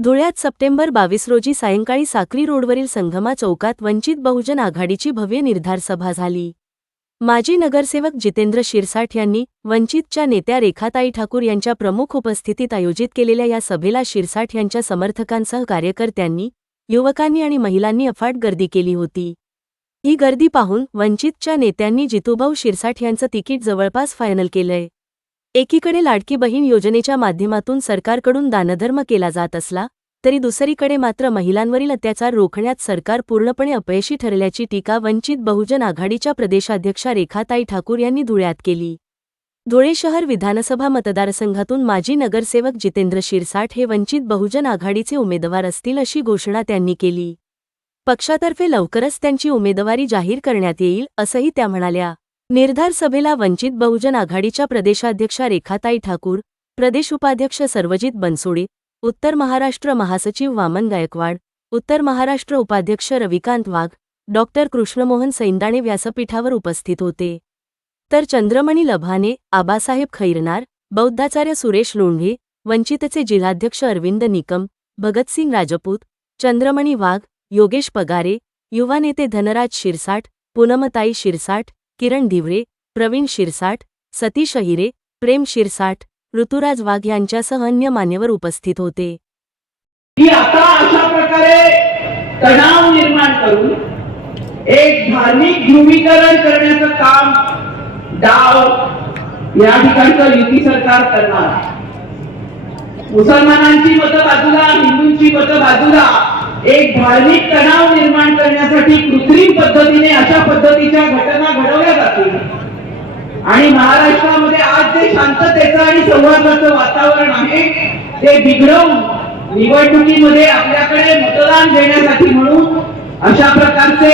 धुळ्यात सप्टेंबर बावीस रोजी सायंकाळी साक्री रोडवरील संगमा चौकात वंचित बहुजन आघाडीची भव्य निर्धार सभा झाली. माजी नगरसेवक जितेंद्र शिरसाठ यांनी वंचितच्या नेत्या रेखाताई ठाकूर यांच्या प्रमुख उपस्थितीत आयोजित केलेल्या या सभेला शिरसाठ यांच्या समर्थकांसह कार्यकर्त्यांनी युवकांनी आणि महिलांनी अफाट गर्दी केली होती. ही गर्दी पाहून वंचितच्या नेत्यांनी जितूभाऊ शिरसाठ यांचं तिकीट जवळपास फायनल केलंय. एकीकडे लाडकी बहीण योजनेच्या माध्यमातून सरकारकडून दानधर्म केला जात असला तरी दुसरीकडे मात्र महिलांवरील अत्याचार रोखण्यात सरकार पूर्णपणे अपयशी ठरल्याची टीका वंचित बहुजन आघाडीच्या प्रदेशाध्यक्षा रेखाताई ठाकूर यांनी धुळ्यात केली. धुळे शहर विधानसभा मतदारसंघातून माजी नगरसेवक जितेंद्र शिरसाठ हे वंचित बहुजन आघाडीचे उमेदवार असतील अशी घोषणा त्यांनी केली. पक्षातर्फे लवकरच त्यांची उमेदवारी जाहीर करण्यात येईल असंही त्या म्हणाल्या. निर्धार सभेला वंचित बहुजन आघाडीच्या प्रदेशाध्यक्षा रेखाताई ठाकूर प्रदेश उपाध्यक्ष सर्वजित बनसोडे उत्तर महाराष्ट्र महासचिव वामन गायकवाड उत्तर महाराष्ट्र उपाध्यक्ष रविकांत वाघ डॉक्टर कृष्णमोहन सैंदाणे व्यासपीठावर उपस्थित होते. तर चंद्रमणी लभाने आबासाहेब खैरनार बौद्धाचार्य सुरेश लोंढे वंचितचे जिल्हाध्यक्ष अरविंद निकम भगतसिंग राजपूत चंद्रमणी वाघ योगेश पगारे युवा नेते धनराज शिरसाट पूनमताई शिरसाट किरण दिवरे प्रवीण शिरसाट सतीश अहिरे प्रेम शिरसाट ऋतुराज वाघ यांच्यासह अन्य मान्यवर उपस्थित होते. आता अशा प्रकारे तणाव निर्माण करून एक धार्मिक ध्रुवीकरण करण्याचं काम डाव या ठिकाणचं युती सरकार करणार मुसलमानांची मतं बाजूला हिंदूंची मतं बाजूला एक धार्मिक तणाव निर्माण करण्यासाठी कृत्रिम पद्धतीने अशा पद्धतीच्या घटना घडवल्या जातील. आणि महाराष्ट्रामध्ये आज जे शांततेचं आणि संवादाचं वातावरण आहे ते बिघडवून निवडणुकीमध्ये आपल्याकडे मतदान घेण्यासाठी म्हणून अशा प्रकारचे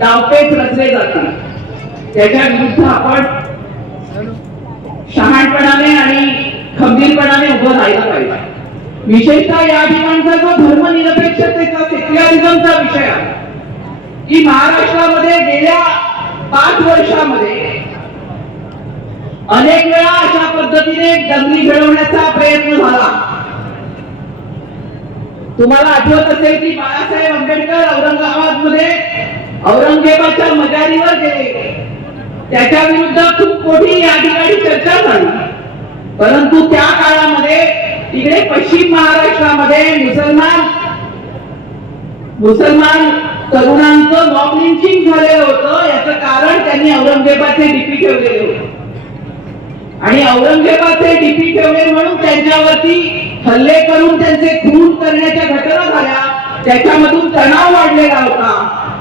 डावपेच रचले जातात त्याच्या विरुद्ध आपण शहाणपणाने आणि खंबीरपणाने उभं राहिलं पाहिजे. विशेषतः या ठिकाणचा जो धर्मनिरपेक्षतेचा सेक्युलरिझमचा विषय आहे की महाराष्ट्रामध्ये गेल्या पाच वर्षामध्ये अनेक वेळा अशा पद्धतीने दंगली घडवण्याचा प्रयत्न झाला. तुम्हाला आठवत असेल की बाळासाहेब आंबेडकर औरंगाबादमध्ये औरंगजेबाच्या मजारीवर गेले. त्याच्या विरुद्ध खूप मोठी या ठिकाणी चर्चा झाली. परंतु त्या काळामध्ये तिकडे पश्चिम महाराष्ट्रामध्ये मुसलमान मुसलमान तरुणांचं मॉब लिंचिंग झालेलं होतं. याचं कारण त्यांनी औरंगजेबाचे डीपी ठेवलेले होते. आणि औरंगजेबाचे डीपी ठेवले म्हणून त्यांच्यावरती हल्ले करून त्यांचे खून करण्याच्या घटना झाल्या. त्याच्यामधून तणाव वाढलेला होता.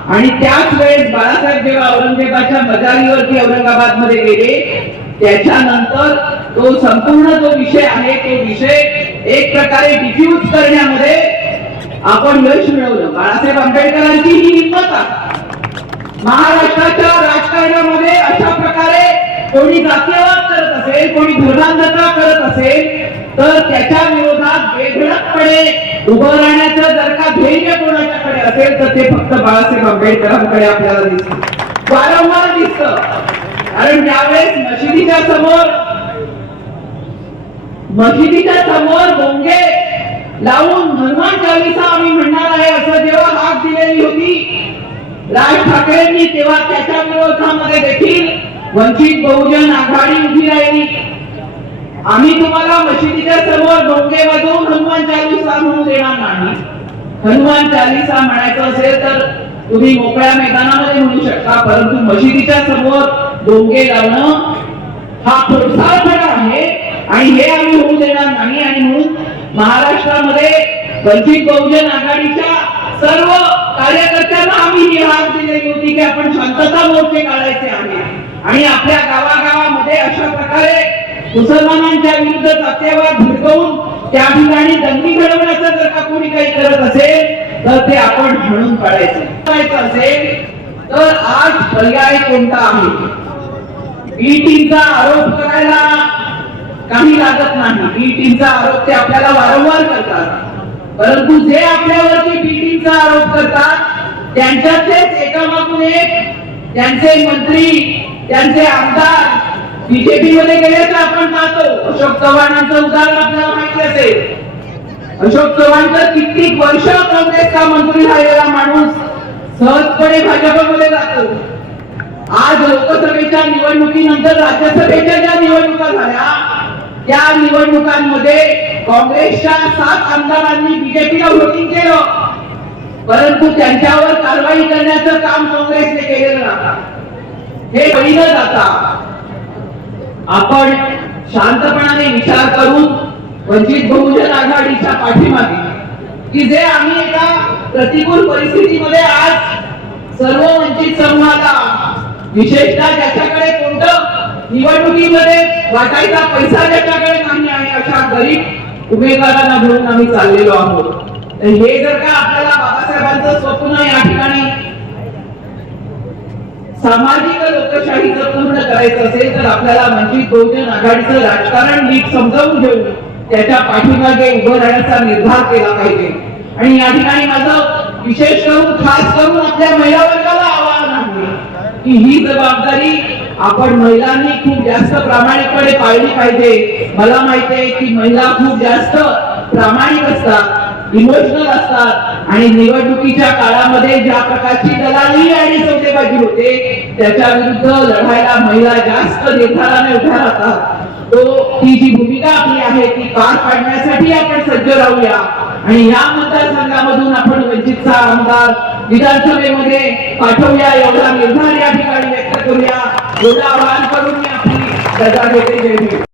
आणि त्याच वेळेस बाळासाहेब जेव्हा औरंगजेबाच्या मजारीवरती औरंगाबादमध्ये गेले त्याच्यानंतर तो संपूर्ण जो विषय आहे तो विषय एक प्रकारे डिफ्यूज करण्यामध्ये आपण यश मिळवलं. बाळासाहेब आंबेडकरांची ही हिंमत महाराष्ट्राच्या राजकारणामध्ये अशा प्रकारे कोणी जातीयवाद करत असेल कोणी धर्मांधता करत असेल तर त्याच्या विरोधात वेगळपणे उभं राहण्याचं जर का धैर्य कोणाच्याकडे असेल तर ते फक्त बाळासाहेब आंबेडकरांकडे आपल्याला दिसत. वारंवार दिसत. कारण त्यावेळेस मशिदीच्या समोर मशिदीच्या समोर बोंगे लावून हनुमान चालीसा आम्ही म्हणणार आहे असं जेव्हा हाक दिलेली होती राज ठाकरेंनी तेव्हा त्याच्या विरोधामध्ये देखील वंचित बहुजन आघाडी उभी राहिली. आम्ही तुम्हाला मशिदीच्या समोर डोंगे वाजवून हनुमान चालीसा म्हणू देणार नाही. हनुमान चालिसा म्हणायचं असेल तर तुम्ही मोकळ्या मैदानामध्ये म्हणू शकता परंतु मशिदीच्या समोर डोंगे लावणं हा प्रोत्साहन आहे आणि हे आम्ही होऊ नाही आणि म्हणून महाराष्ट्रामध्ये वंचित बहुजन आघाडीच्या सर्व कार्यकर्त्यांना आम्ही ही हाक दिलेली होती की आपण शांतता मोर्चे काढायचे आहे. आणि आपल्या गावागावामध्ये अशा प्रकारे मुसलमानांच्या विरुद्ध जातीयवाद भिडकवून त्या ठिकाणी दंगली घडवण्याचं जर का कोणी काही करत असेल तर ते आपण म्हणून काढायचं. करायचं असेल तर आज पर्याय कोणता आहे? ईटीचा आरोप करायला काही लागत नाही. बी टीमचा आरोप ते आपल्याला वारंवार करतात. परंतु जे आपल्यावरती बी टीमचा आरोप करतात त्यांच्यातलेच एकामागून एक त्यांचे मंत्री त्यांचे आमदार बीजेपी मध्ये गेले तर आपण पाहतो. अशोक चव्हाणांचं उदाहरण आपल्याला माहिती असेल. अशोक चव्हाण तर कित्येक वर्ष काँग्रेसचा मंत्री राहिलेला माणूस सहजपणे भाजपमध्ये जातो. आज लोकसभेच्या निवडणुकीनंतर राज्यसभेच्या ज्या निवडणुका झाल्या त्या निवडणुकांमध्ये काँग्रेसच्या सात आमदारांनी बीजेपीला व्होटिंग केलं. परंतु त्यांच्यावर कारवाई करण्याचं काम काँग्रेसने केलेलं नाही हे पहिलं जाता. आपण शांतपणाने विचार करून वंचित बहुजन आघाडीच्या पाठीमागे की जे आम्ही एका प्रतिकूल परिस्थितीमध्ये आज सर्व वंचित समूहाला विशेषतः ज्याच्याकडे कोणतं निवडणुकीमध्ये वाटायचा पैसा ज्याच्याकडे नाही आहे अशा गरीब उमेदवारांना घेऊन आम्ही चाललेलो आहोत. हे जर का आपल्याला बाबासाहेबांचं स्वप्न या ठिकाणी सामाजिक लोकशाहीचं पूर्ण करायचं असेल तर आपल्याला वंचित बहुजन आघाडीचं राजकारण नीट समजावून घेऊन त्याच्या पाठीमागे उभं राहण्याचा निर्धार केला पाहिजे. आणि या ठिकाणी माझं विशेष करून खास करून आपल्या महिला वर्गाला आवाहन आहे की ही जबाबदारी आपण महिलांनी खूप जास्त प्रामाणिकपणे पाळली पाहिजे. मला माहिती आहे की महिला खूप जास्त प्रामाणिक असतात इमोशनल असतात आणि निवडणुकीच्या काळामध्ये ज्या प्रकारची दलाली आणि सौदेबाजी होते त्याच्या विरुद्ध लढायला महिला जास्त निर्धाराने उभ्या राहतात. तो ती जी भूमिका आपली आहे ती पार पाडण्यासाठी आपण सज्ज राहूया. आणि या मतदारसंघामधून आपण वंचितचा आमदार विधानसभेमध्ये पाठवूया एवढा निर्धार या ठिकाणी व्यक्त करूया. एवढं करून मी आपली सजा घेते जय